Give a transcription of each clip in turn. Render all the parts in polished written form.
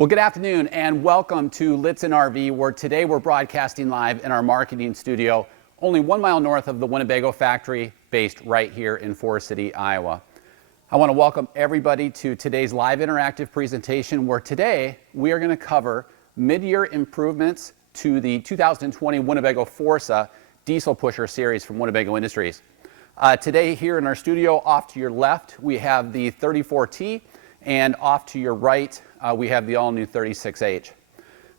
Well, good afternoon and welcome to Lichtsinn RV, where today we're broadcasting live in our marketing studio, only 1 mile north of the Winnebago Factory, based right here in Forest City, Iowa. I want to welcome everybody to today's live interactive presentation, where today we are going to cover mid-year improvements to the 2020 Winnebago Forza diesel pusher series from Winnebago Industries. Today here in our studio, off to your left, we have the 34T, and off to your right, we have the all-new 36H.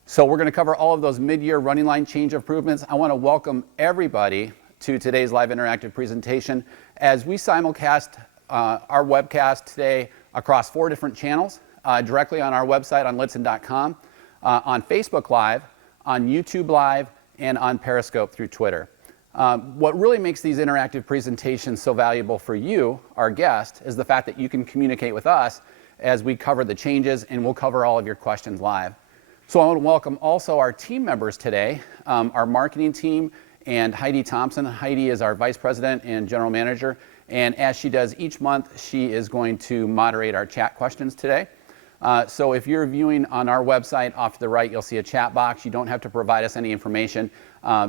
So we're going to cover all of those mid-year running line change improvements. I want to welcome everybody to today's live interactive presentation as we simulcast our webcast today across 4 different channels, directly on our website on lichtsinn.com, on Facebook Live, on YouTube Live, and on Periscope through Twitter. What really makes these interactive presentations so valuable for you, our guest, is the fact that you can communicate with us as we cover the changes, and we'll cover all of your questions live. So I want to welcome also our team members today, our marketing team, and Heidi Thompson. Heidi is our Vice President and General Manager, and as she does each month, she is going to moderate our chat questions today. So if you're viewing on our website, off to the right, you'll see a chat box. You don't have to provide us any information.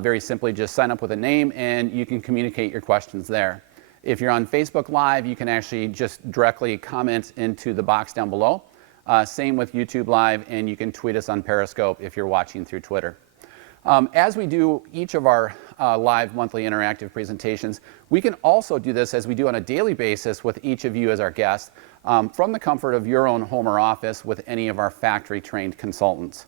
Very simply, just sign up with a name, and you can communicate your questions there. If you're on Facebook Live, you can actually just directly comment into the box down below. Same with YouTube Live, and you can tweet us on Periscope if you're watching through Twitter. As we do each of our live monthly interactive presentations, we can also do this as we do on a daily basis with each of you as our guests, from the comfort of your own home or office with any of our factory-trained consultants.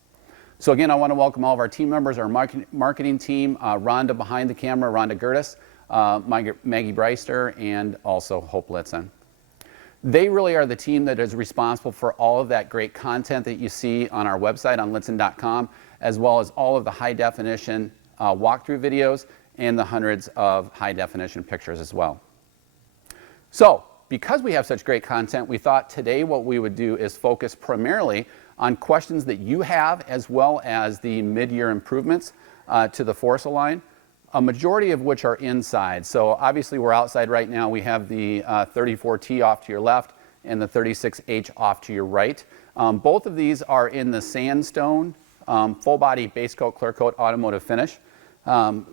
So again, I want to welcome all of our team members, our marketing team, Rhonda behind the camera, Rhonda Gertis, Maggie Breister, and also Hope Lichtsinn. They really are the team that is responsible for all of that great content that you see on our website on lichtsinn.com, as well as all of the high-definition walkthrough videos and the hundreds of high-definition pictures as well. So, because we have such great content, we thought today what we would do is focus primarily on questions that you have, as well as the mid-year improvements to the Forza line, a majority of which are inside. So obviously we're outside right now. We have the 34T off to your left and the 36H off to your right. Both of these are in the sandstone, full body base coat, clear coat, automotive finish.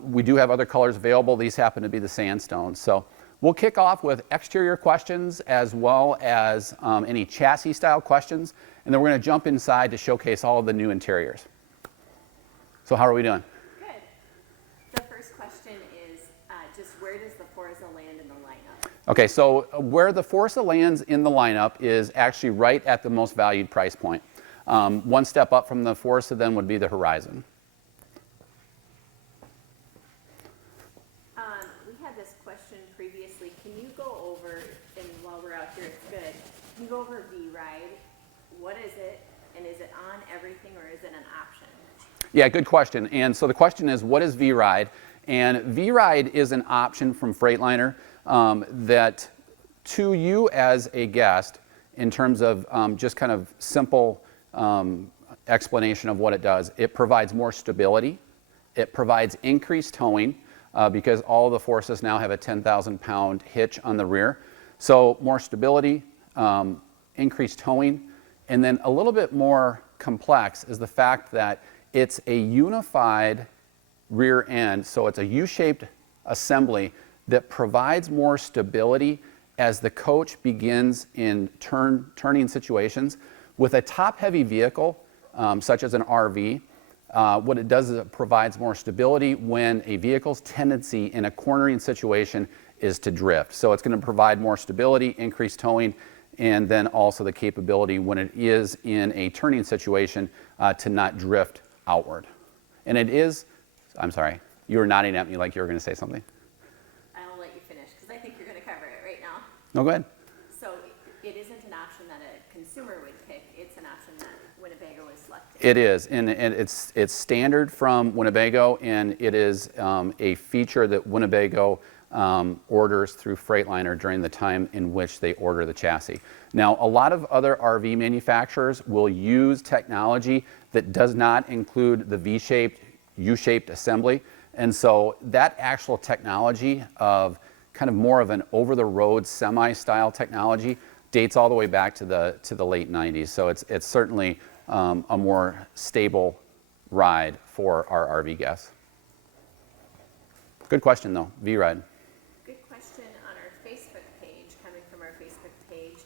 We do have other colors available. These happen to be the sandstone. So we'll kick off with exterior questions as well as any chassis style questions. And then we're going to jump inside to showcase all of the new interiors. So how are we doing? Where does the Forza land in the lineup? Okay, so where the Forza lands in the lineup is actually right at the most valued price point. One step up from the Forza then would be the Horizon. We had this question previously. Can you go over, and while we're out here it's good, can you go over V-Ride? What is it, and is it on everything, or is it an option? Yeah, good question. And so the question is, what is V-Ride? And V-Ride is an option from Freightliner that, to you as a guest, in terms of just kind of simple explanation of what it does, it provides more stability. It provides increased towing because all of the Forzas now have a 10,000-pound hitch on the rear. So more stability, increased towing, and then a little bit more complex is the fact that it's a unified rear end, so it's a U-shaped assembly that provides more stability as the coach begins in turning situations. With a top-heavy vehicle, such as an RV, what it does is it provides more stability when a vehicle's tendency in a cornering situation is to drift. So it's going to provide more stability, increased towing, and then also the capability when it is in a turning situation to not drift outward. And it is, I'm sorry, you were nodding at me like you were going to say something. I'll let you finish because I think you're going to cover it right now. No, go ahead. So it isn't an option that a consumer would pick. It's an option that Winnebago is selected. It is, and it's standard from Winnebago, and it is a feature that Winnebago orders through Freightliner during the time in which they order the chassis. Now, a lot of other RV manufacturers will use technology that does not include the V-shaped, U-shaped assembly, and so that actual technology of kind of more of an over-the-road semi-style technology dates all the way back to the late 90s. So it's certainly a more stable ride for our RV guests. Good question though, V-Ride. Good question on our Facebook page, coming from our Facebook page.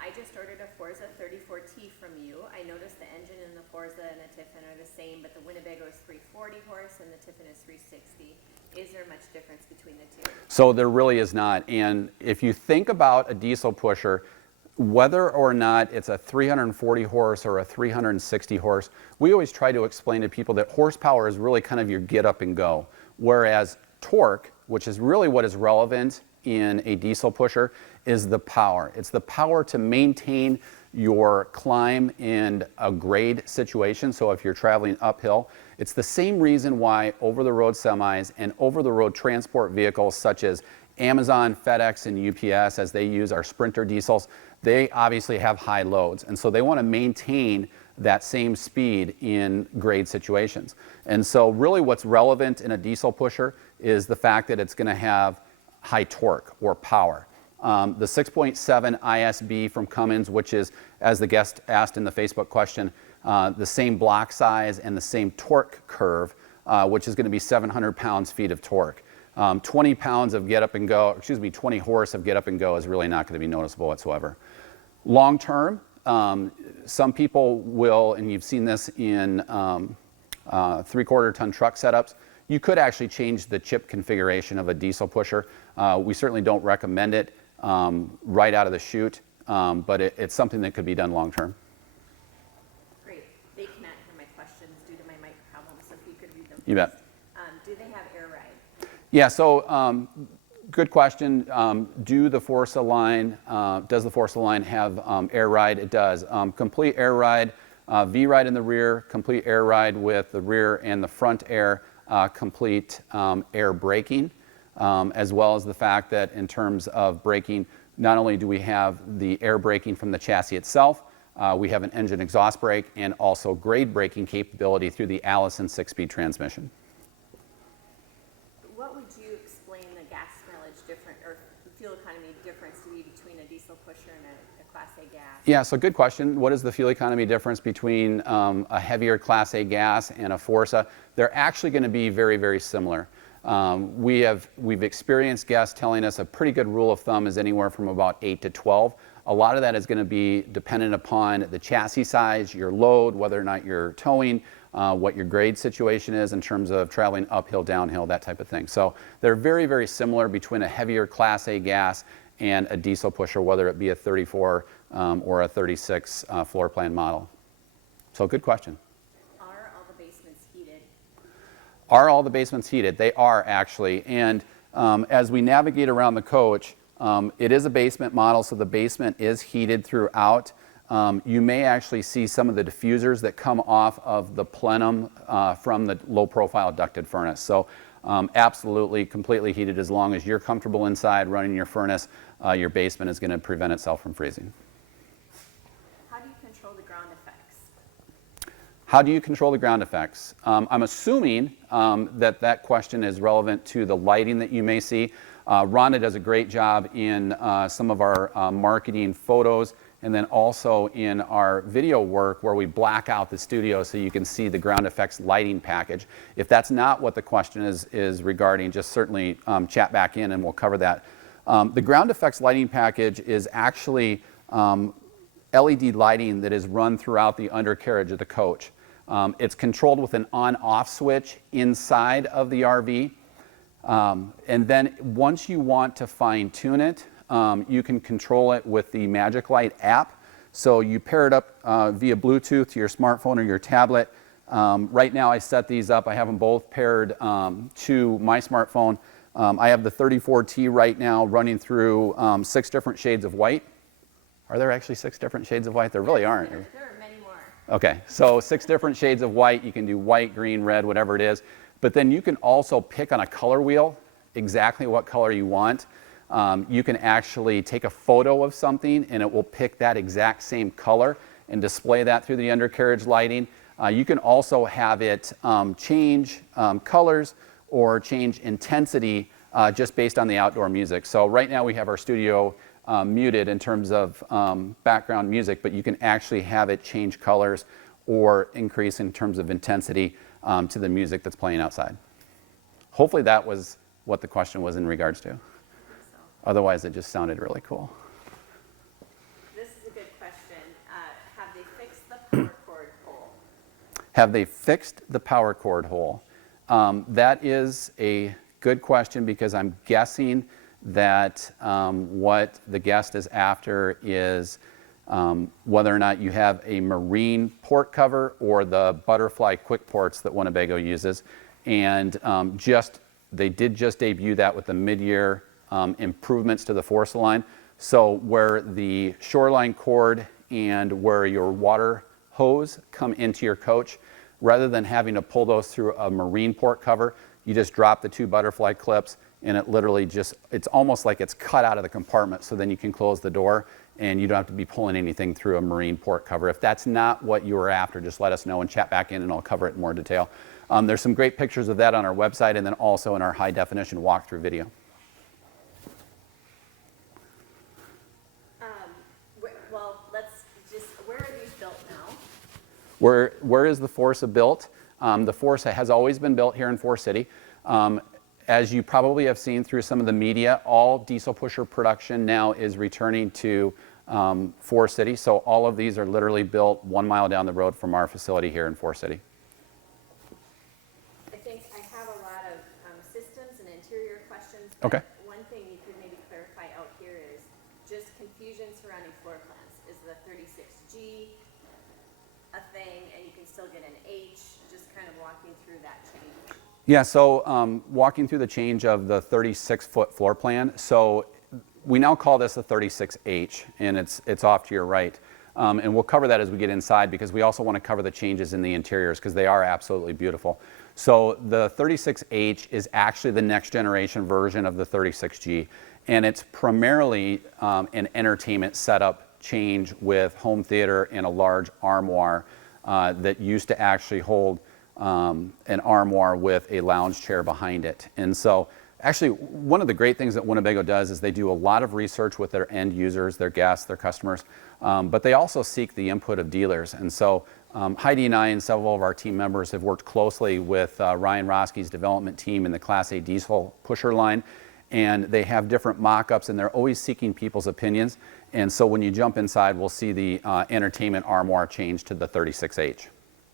I just ordered a Forza 34T from you. I noticed the engine in the Forza and the Tiffin are the same, but the Winnebago is 340 horse and the Tiffin is 360. Is there much difference between the two? So there really is not. And if you think about a diesel pusher, whether or not it's a 340 horse or a 360 horse, we always try to explain to people that horsepower is really kind of your get up and go. Whereas torque, which is really what is relevant in a diesel pusher, is the power. It's the power to maintain your climb in a grade situation. So if you're traveling uphill, it's the same reason why over-the-road semis and over-the-road transport vehicles such as Amazon, FedEx, and UPS, as they use our Sprinter diesels, they obviously have high loads. And so they want to maintain that same speed in grade situations. And so really what's relevant in a diesel pusher is the fact that it's going to have high torque or power. The 6.7 ISB from Cummins, which is, as the guest asked in the Facebook question, the same block size and the same torque curve, which is going to be 700 pounds-feet of torque. 20 pounds of get up and go, 20 horse of get up and go is really not going to be noticeable whatsoever. Long term, some people will, and you've seen this in 3/4 ton truck setups, you could actually change the chip configuration of a diesel pusher. We certainly don't recommend it right out of the chute, but it's something that could be done long term. Great. They cannot hear my questions due to my mic problem, so if you could read them. You bet. Do they have air ride? Yeah, so good question. Does the Forza line have air ride? It does. Complete air ride, V-Ride in the rear, complete air ride with the rear and the front air, complete air braking, as well as the fact that in terms of braking, not only do we have the air braking from the chassis itself, we have an engine exhaust brake and also grade braking capability through the Allison 6-speed transmission. What would you explain the gas mileage difference or fuel economy difference to be between a diesel pusher and a Class A gas? Yeah, so good question. What is the fuel economy difference between a heavier Class A gas and a Forza? They're actually going to be very, very similar. We've experienced guests telling us a pretty good rule of thumb is anywhere from about 8 to 12. A lot of that is going to be dependent upon the chassis size, your load, whether or not you're towing, what your grade situation is in terms of traveling uphill, downhill, that type of thing. So they're very, very similar between a heavier Class A gas and a diesel pusher, whether it be a 34 or a 36 floor plan model. So good question. Are all the basements heated? Are all the basements heated? They are actually. And as we navigate around the coach, it is a basement model, so the basement is heated throughout. You may actually see some of the diffusers that come off of the plenum from the low-profile ducted furnace. So absolutely, completely heated as long as you're comfortable inside running your furnace. Your basement is going to prevent itself from freezing. How do you control the ground effects? How do you control the ground effects? I'm assuming that question is relevant to the lighting that you may see. Rhonda does a great job in some of our marketing photos and then also in our video work where we black out the studio so you can see the ground effects lighting package. If that's not what the question is regarding, just certainly chat back in and we'll cover that. The ground effects lighting package is actually LED lighting that is run throughout the undercarriage of the coach. It's controlled with an on-off switch inside of the RV. And then once you want to fine-tune it, you can control it with the Magic Light app. So you pair it up via Bluetooth to your smartphone or your tablet. Right now I set these up. I have them both paired to my smartphone. I have the 34T right now running through 6 different shades of white. Are there actually 6 different shades of white? There really aren't. There are many more. Okay, so 6 different shades of white. You can do white, green, red, whatever it is. But then you can also pick on a color wheel exactly what color you want. You can actually take a photo of something and it will pick that exact same color and display that through the undercarriage lighting. You can also have it change colors or change intensity just based on the outdoor music. So right now we have our studio muted in terms of background music, but you can actually have it change colors or increase in terms of intensity to the music that's playing outside. Hopefully that was what the question was in regards to. Otherwise, it just sounded really cool. This is a good question. Have they fixed the power cord hole? Have they fixed the power cord hole? That is a good question because I'm guessing that what the guest is after is whether or not you have a marine port cover or the butterfly quick ports that Winnebago uses. And they did just debut that with the mid-year improvements to the Porcelain. So where the shoreline cord and where your water hose come into your coach, rather than having to pull those through a marine port cover, you just drop the 2 butterfly clips and it literally it's almost like it's cut out of the compartment, so then you can close the door and you don't have to be pulling anything through a marine port cover. If that's not what you were after, just let us know and chat back in and I'll cover it in more detail. There's some great pictures of that on our website and then also in our high definition walkthrough video. Where are these built now? Where is the Forza built? The Forza has always been built here in Forest City. As you probably have seen through some of the media, all diesel pusher production now is returning to Forest City. So all of these are literally built 1 mile down the road from our facility here in Forest City. I think I have a lot of systems and interior questions. Okay. One thing you could maybe clarify out here is just confusion surrounding floor plans. Is the 36G a thing and you can still get an H? Just kind of walking through that change. Yeah, so walking through the change of the 36-foot floor plan. So we now call this a 36H, and it's off to your right. And we'll cover that as we get inside because we also want to cover the changes in the interiors because they are absolutely beautiful. So the 36H is actually the next generation version of the 36G, and it's primarily an entertainment setup change with home theater and a large armoire that used to actually hold an armoire with a lounge chair behind it. And so actually one of the great things that Winnebago does is they do a lot of research with their end users, their guests, their customers, but they also seek the input of dealers. And so Heidi and I and several of our team members have worked closely with Ryan Roski's development team in the Class A diesel pusher line, and they have different mock-ups and they're always seeking people's opinions. And so when you jump inside, we'll see the entertainment armoire change to the 36H.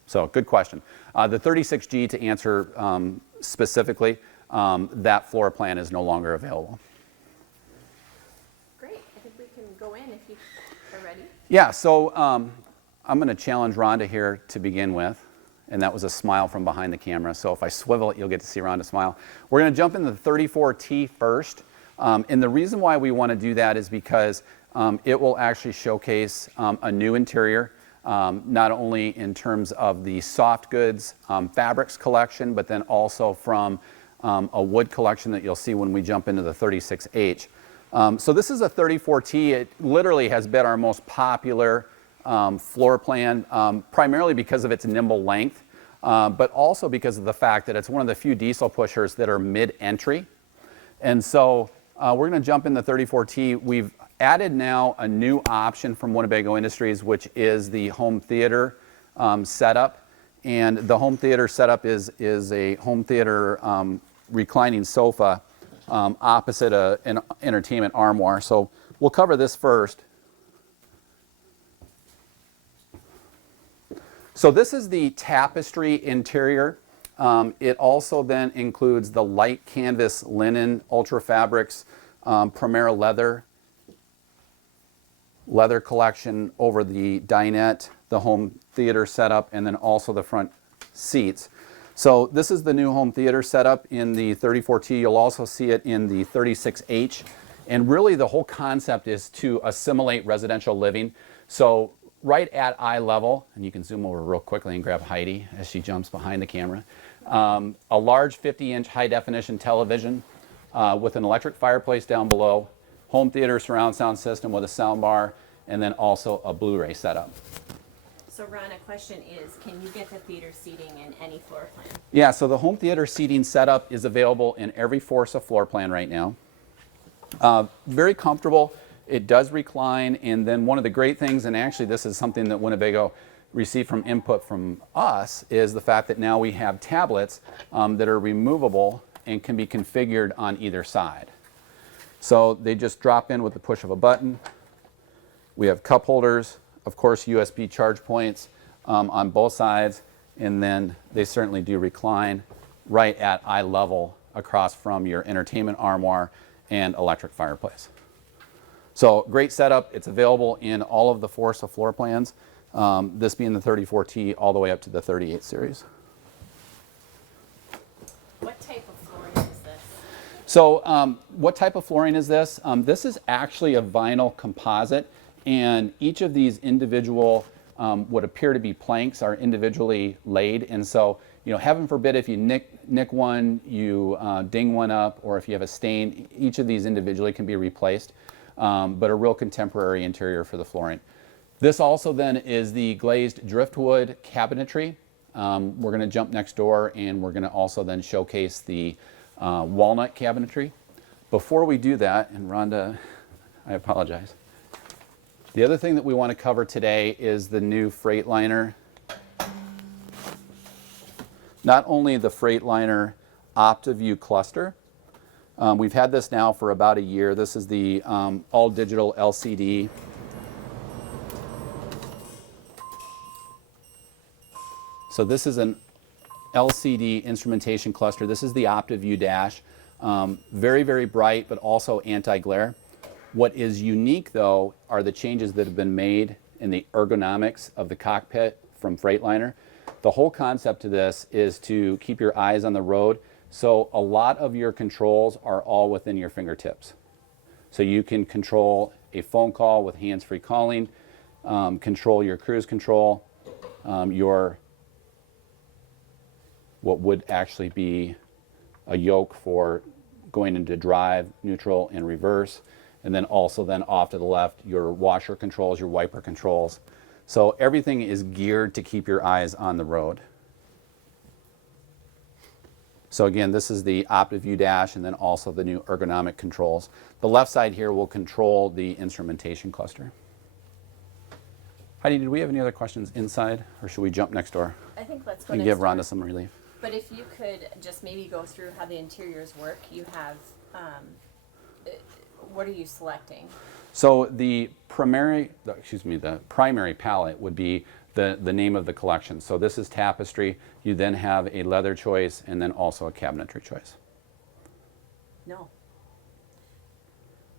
So good question. The 36G, to answer specifically, that floor plan is no longer available. Great. I think we can go in if you are ready. Yeah, so I'm going to challenge Rhonda here to begin with. And that was a smile from behind the camera. So if I swivel it, you'll get to see Rhonda smile. We're going to jump into the 34T first. And the reason why we want to do that is because it will actually showcase a new interior. Not only in terms of the soft goods fabrics collection, but then also from a wood collection that you'll see when we jump into the 36H. So this is a 34T. It literally has been our most popular floor plan, primarily because of its nimble length, but also because of the fact that it's one of the few diesel pushers that are mid-entry. And so we're going to jump in the 34T. We've added now a new option from Winnebago Industries, which is the home theater setup. And the home theater setup is a home theater reclining sofa opposite an entertainment armoire. So we'll cover this first. So this is the tapestry interior. It also then includes the light canvas linen, ultra fabrics, Primera leather collection over the dinette, the home theater setup, and then also the front seats. So this is the new home theater setup in the 34T. You'll also see it in the 36H. And really the whole concept is to assimilate residential living. So right at eye level, and you can zoom over real quickly and grab Heidi as she jumps behind the camera, a large 50-inch high-definition television with an electric fireplace down below, home theater surround sound system with a sound bar, and then also a Blu-ray setup. So Ron, a question is, can you get the theater seating in any floor plan? Yeah, so the home theater seating setup is available in every Forza floor plan right now. Very comfortable. It does recline, and then one of the great things, and actually this is something that Winnebago received from input from us is the fact that now we have tablets that are removable and can be configured on either side. So they just drop in with the push of a button. We have cup holders, of course USB charge points on both sides, and then they certainly do recline right at eye level across from your entertainment armoire and electric fireplace. So great setup. It's available in all of the Forza floor plans, this being the 34T all the way up to the 38 series. What type of flooring is this? So what type of flooring is this? This is actually a vinyl composite, and each of these individual what appear to be planks are individually laid, and so, you know, heaven forbid if you nick one, you ding one up, or if you have a stain, each of these individually can be replaced, but a real contemporary interior for the flooring. This also then is the glazed driftwood cabinetry. We're going to jump next door, and we're going to also then showcase the walnut cabinetry. Before we do that, and Rhonda, I apologize. The other thing that we want to cover today is the new Freightliner. Not only the Freightliner OptiView cluster. We've had this now for about a year. This is the all digital LCD. So this is an LCD instrumentation cluster. This is the OptiView dash. Very, very bright, but also anti-glare. What is unique, though, are the changes that have been made in the ergonomics of the cockpit from Freightliner. The whole concept to this is to keep your eyes on the road, so a lot of your controls are all within your fingertips. So you can control a phone call with hands-free calling, control your cruise control, your what would actually be a yoke for going into drive, neutral, and reverse. And then also then off to the left, your washer controls, your wiper controls. So everything is geared to keep your eyes on the road. So again, this is the OptiView dash and then also the new ergonomic controls. The left side here will control the instrumentation cluster. Heidi, did we have any other questions inside, or should we jump next door? I think let's go and next give door. Rhonda some relief. But if you could just maybe go through how the interiors work, you have, what are you selecting? So the primary palette would be the name of the collection. So this is tapestry. You then have a leather choice and then also a cabinetry choice. No.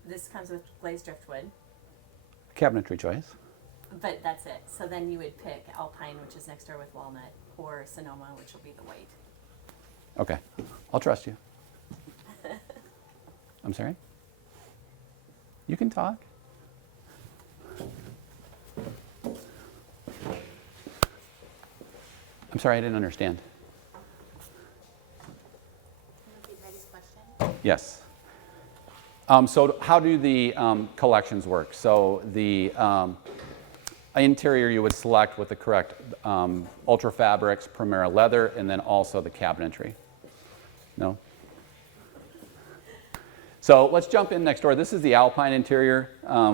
This comes with glazed driftwood. Cabinetry choice. But that's it. So then you would pick Alpine, which is next door with walnut, or Sonoma, which will be the white. Okay, I'll trust you. I'm sorry? You can talk. I'm sorry, I didn't understand. Yes. So how do the collections work? So the interior you would select with the correct Ultra Fabrics, Primera leather, and then also the cabinetry. No? So let's jump in next door. This is the Alpine Interior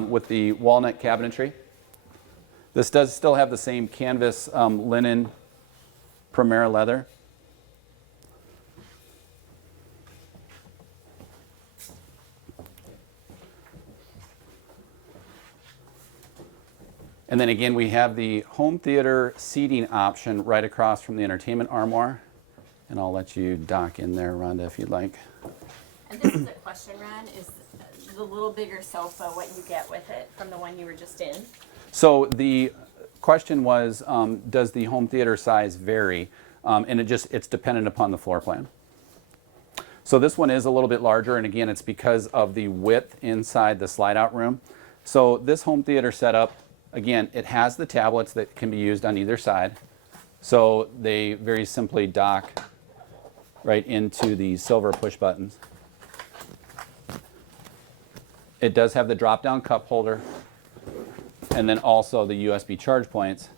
with the walnut cabinetry. This does still have the same canvas linen Primera leather. And then again, we have the home theater seating option right across from the entertainment armoire. And I'll let you dock in there, Rhonda, if you'd like. And this is a question, Ron, is the little bigger sofa what you get with it from the one you were just in? So the question was, does the home theater size vary? And it's dependent upon the floor plan. So this one is a little bit larger, and again, it's because of the width inside the slide-out room. So this home theater setup, again, it has the tablets that can be used on either side. So they very simply dock right into the silver push buttons. It does have the drop-down cup holder and then also the USB charge points.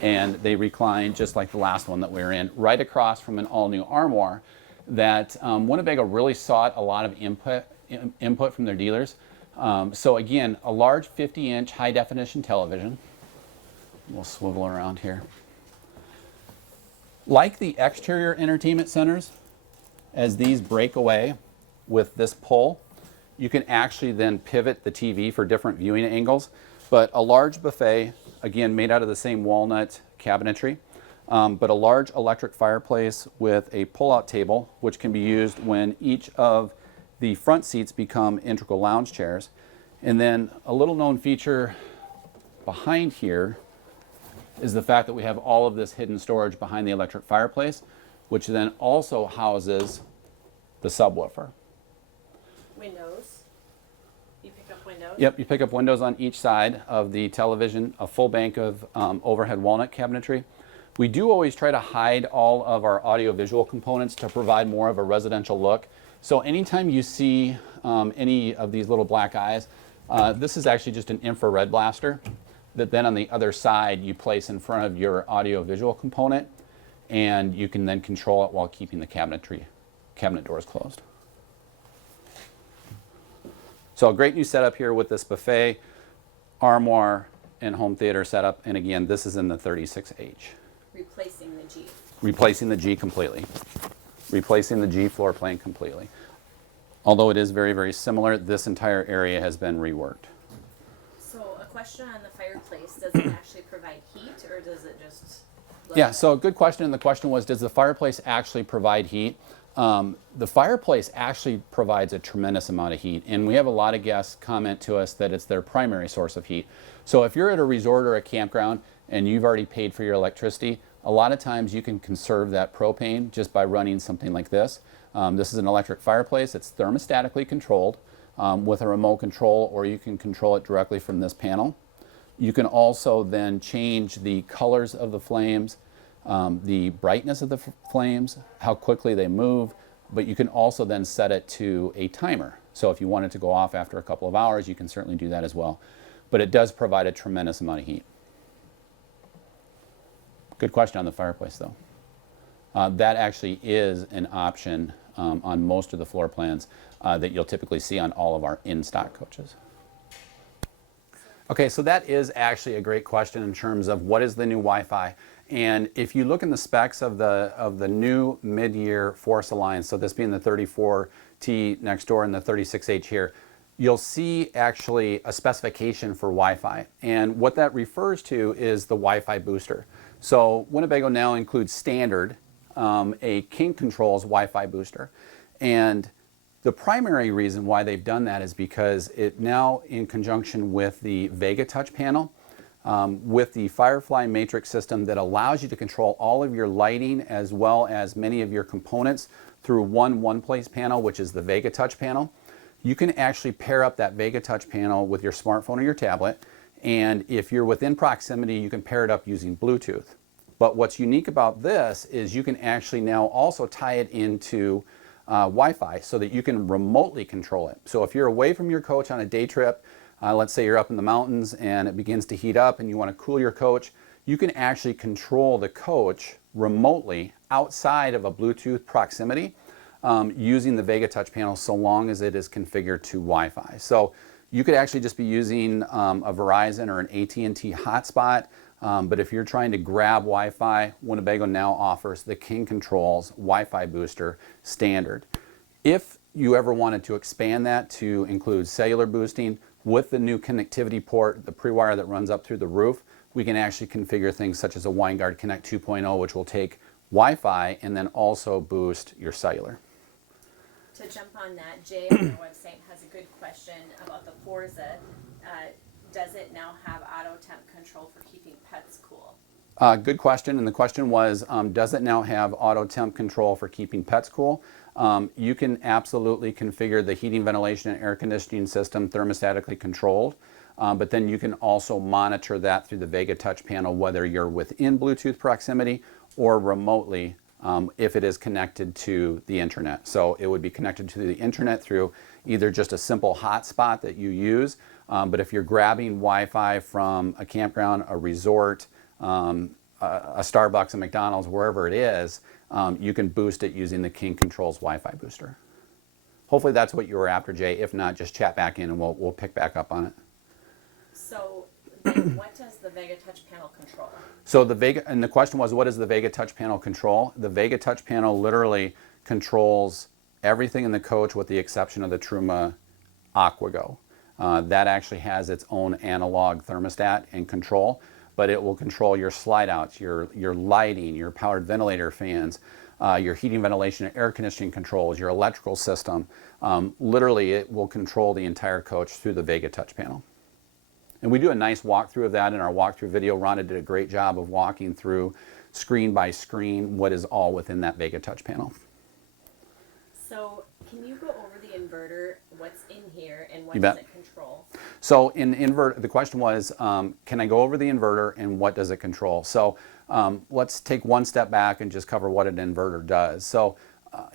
And they recline just like the last one that we were in, right across from an all-new armoire that Winnebago really sought a lot of input from their dealers. So again, a large 50-inch high-definition television, We'll swivel around here. Like the exterior entertainment centers, as these break away with this pull, you can actually then pivot the TV for different viewing angles. But a large buffet, again, made out of the same walnut cabinetry, but a large electric fireplace with a pull-out table, which can be used when each of the front seats become integral lounge chairs. And then a little known feature behind here is the fact that we have all of this hidden storage behind the electric fireplace, which then also houses the subwoofer. Windows. You pick up windows? Yep, you pick up windows on each side of the television, a full bank of overhead walnut cabinetry. We do always try to hide all of our audio-visual components to provide more of a residential look. So anytime you see any of these little black eyes, this is actually just an infrared blaster that then on the other side you place in front of your audio-visual component, and you can then control it while keeping the cabinet doors closed. So a great new setup here with this buffet, armoire, and home theater setup. And again, this is in the 36H. Replacing the G. Replacing the G completely. Replacing the G floor plan completely. Although it is very, very similar, this entire area has been reworked. So a question on the fireplace, does it actually provide heat or does it just... Yeah, so a good question, and the question was, does the fireplace actually provide heat? The fireplace actually provides a tremendous amount of heat, and we have a lot of guests comment to us that it's their primary source of heat. So if you're at a resort or a campground and you've already paid for your electricity, a lot of times you can conserve that propane just by running something like this. This is an electric fireplace. It's thermostatically controlled with a remote control, or you can control it directly from this panel. You can also then change the colors of the flames, the brightness of the flames, how quickly they move, but you can also then set it to a timer. So if you want it to go off after a couple of hours, you can certainly do that as well. But it does provide a tremendous amount of heat. Good question on the fireplace though. That actually is an option on most of the floor plans that you'll typically see on all of our in-stock coaches. Okay, so that is actually a great question in terms of what is the new Wi-Fi. And if you look in the specs of the new mid-year Forza line, so this being the 34T next door and the 36H here, you'll see actually a specification for Wi-Fi. And what that refers to is the Wi-Fi booster. So Winnebago now includes standard, a King Controls Wi-Fi booster. And the primary reason why they've done that is because it now, in conjunction with the Vega touch panel, with the Firefly matrix system that allows you to control all of your lighting as well as many of your components through one place panel, which is the Vega touch panel. You can actually pair up that Vega touch panel with your smartphone or your tablet, and if you're within proximity, you can pair it up using Bluetooth. But what's unique about this is you can actually now also tie it into Wi-Fi so that you can remotely control it. So if you're away from your coach on a day trip, let's say you're up in the mountains and it begins to heat up and you want to cool your coach, you can actually control the coach remotely outside of a Bluetooth proximity using the Vega touch panel, so long as it is configured to Wi-Fi. So you could actually just be using a Verizon or an AT&T hotspot, but if you're trying to grab Wi-Fi, Winnebago now offers the King Controls Wi-Fi booster standard. If you ever wanted to expand that to include cellular boosting, with the new connectivity port, the pre-wire that runs up through the roof, we can actually configure things such as a Winegard Connect 2.0, which will take Wi-Fi and then also boost your cellular. To jump on that, Jay on our website has a good question about the Forza. Does it now have auto temp control for keeping pets cool? Good question, and the question was, does it now have auto temp control for keeping pets cool? You can absolutely configure the heating, ventilation, and air conditioning system thermostatically controlled, but then you can also monitor that through the Vega touch panel, whether you're within Bluetooth proximity or remotely if it is connected to the internet. So it would be connected to the internet through either just a simple hotspot that you use, but if you're grabbing Wi-Fi from a campground, a resort, a Starbucks, a McDonald's, wherever it is, you can boost it using the King Controls Wi-Fi booster. Hopefully that's what you were after, Jay. If not, just chat back in and we'll pick back up on it. So then what does the Vega touch panel control? So the Vega, and the question was, what does the Vega touch panel control? The Vega touch panel literally controls everything in the coach with the exception of the Truma Aquago. That actually has its own analog thermostat and control, but it will control your slide outs, your lighting, your powered ventilator fans, your heating, ventilation, and air conditioning controls, your electrical system. Literally, it will control the entire coach through the Vega touch panel. And we do a nice walkthrough of that in our walkthrough video. Rhonda did a great job of walking through screen by screen what is all within that Vega touch panel. So can you go over the inverter, what's in here, and what You does bet. it control? So in inverter, the question was, can I go over the inverter and what does it control? So let's take one step back and just cover what an inverter does. So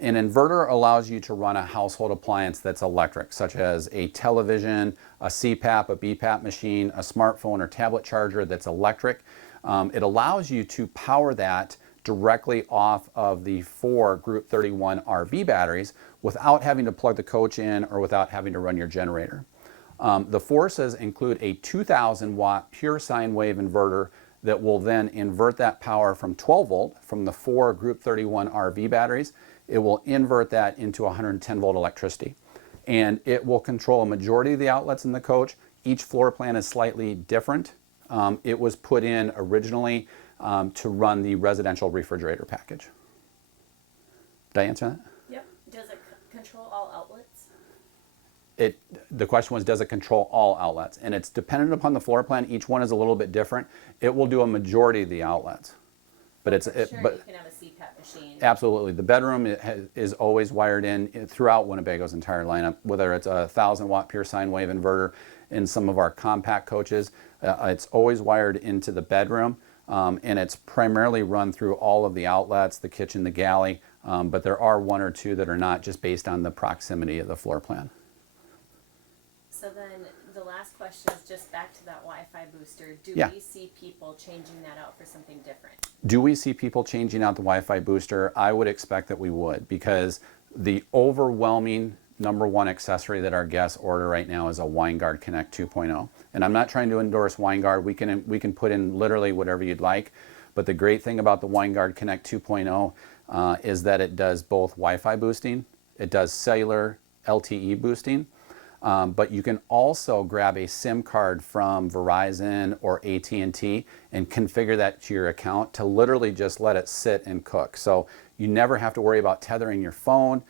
an inverter allows you to run a household appliance that's electric, such as a television, a CPAP, a BPAP machine, a smartphone or tablet charger that's electric. It allows you to power that directly off of the 4 Group 31 RV batteries without having to plug the coach in or without having to run your generator. The Forzas include a 2,000 watt pure sine wave inverter that will then invert that power from 12 volt from the 4 Group 31 RV batteries. It will invert that into 110 volt electricity. And it will control a majority of the outlets in the coach. Each floor plan is slightly different. It was put in originally to run the residential refrigerator package. Did I answer that? Yep. Does it control all outlets? The question was, does it control all outlets? And it's dependent upon the floor plan. Each one is a little bit different. It will do a majority of the outlets. But Sure, you can have a CPAP machine. Absolutely. The bedroom is always wired in throughout Winnebago's entire lineup, whether it's a 1,000 watt pure sine wave inverter in some of our compact coaches. It's always wired into the bedroom, and it's primarily run through all of the outlets, the kitchen, the galley, but there are 1 or 2 that are not, just based on the proximity of the floor plan. So then the last question is just back to that Wi-Fi booster. Do Yeah. we see people changing that out for something different? Do we see people changing out the Wi-Fi booster? I would expect that we would, because the overwhelming #1 accessory that our guests order right now is a Winegard Connect 2.0. And I'm not trying to endorse Winegard. We can put in literally whatever you'd like. But the great thing about the Winegard Connect 2.0 is that it does both Wi-Fi boosting, it does cellular LTE boosting, but you can also grab a SIM card from Verizon or AT&T and configure that to your account to literally just let it sit and cook. So you never have to worry about tethering your phone.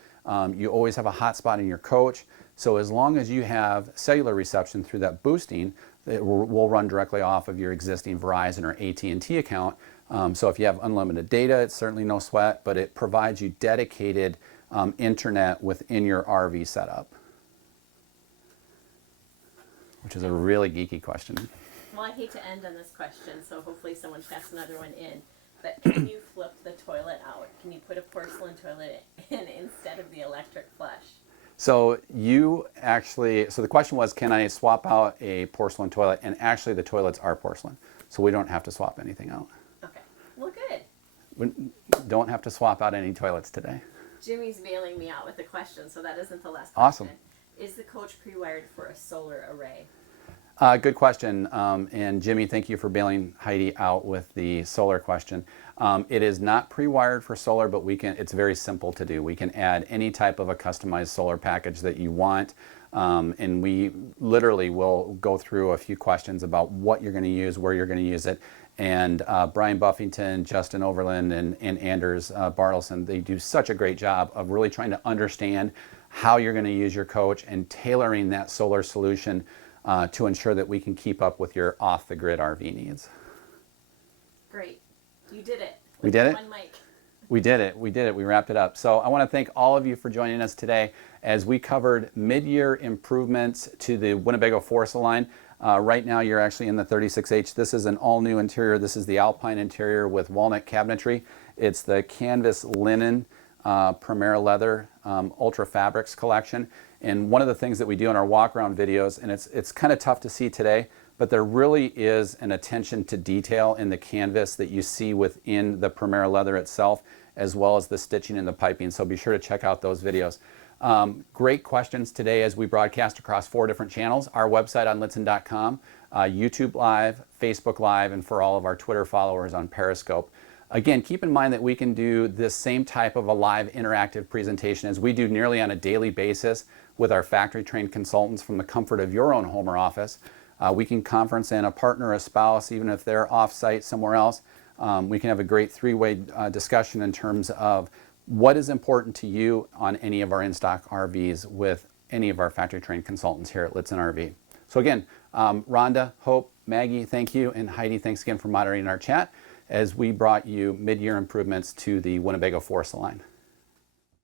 You always have a hotspot in your coach. So as long as you have cellular reception through that boosting, it will run directly off of your existing Verizon or AT&T account. So if you have unlimited data, it's certainly no sweat, but it provides you dedicated internet within your RV setup. Which is a really geeky question. Well, I hate to end on this question, so hopefully someone chats another one in. But can you flip the toilet out? Can you put a porcelain toilet in instead of the electric flush? So the question was, can I swap out a porcelain toilet? And actually the toilets are porcelain, so we don't have to swap anything out. Okay, well good. We don't have to swap out any toilets today. Jimmy's bailing me out with the question, so that isn't the last Awesome. question. Is the coach pre-wired for a solar array? Good question. And Jimmy, thank you for bailing Heidi out with the solar question. It is not pre-wired for solar, but it's very simple to do. We can add any type of a customized solar package that you want. And we literally will go through a few questions about what you're going to use, where you're going to use it. And Brian Buffington, Justin Overland, and Anders Bartleson, they do such a great job of really trying to understand how you're going to use your coach and tailoring that solar solution to ensure that we can keep up with your off-the-grid RV needs. Great. You did it. We did it? One mic. We did it. We did it. We wrapped it up. So I want to thank all of you for joining us today as we covered mid-year improvements to the Winnebago Forza line. Right now you're actually in the 36H. This is an all-new interior. This is the Alpine Interior with walnut cabinetry. It's the canvas linen Premier Leather Ultra Fabrics collection. And one of the things that we do in our walk-around videos, and it's kind of tough to see today, but there really is an attention to detail in the canvas that you see within the Premier Leather itself, as well as the stitching and the piping. So be sure to check out those videos. Great questions today as we broadcast across 4 different channels. Our website on Lichtsinn.com, YouTube Live, Facebook Live, and for all of our Twitter followers on Periscope. Again, keep in mind that we can do this same type of a live interactive presentation as we do nearly on a daily basis with our factory trained consultants from the comfort of your own home or office. We can conference in a partner, a spouse, even if they're off-site somewhere else. We can have a great three-way discussion in terms of what is important to you on any of our in-stock RVs with any of our factory trained consultants here at Lichtsinn RV. So again, Rhonda, Hope, Maggie, thank you, and Heidi, thanks again for moderating our chat as we brought you mid-year improvements to the Winnebago Forza line.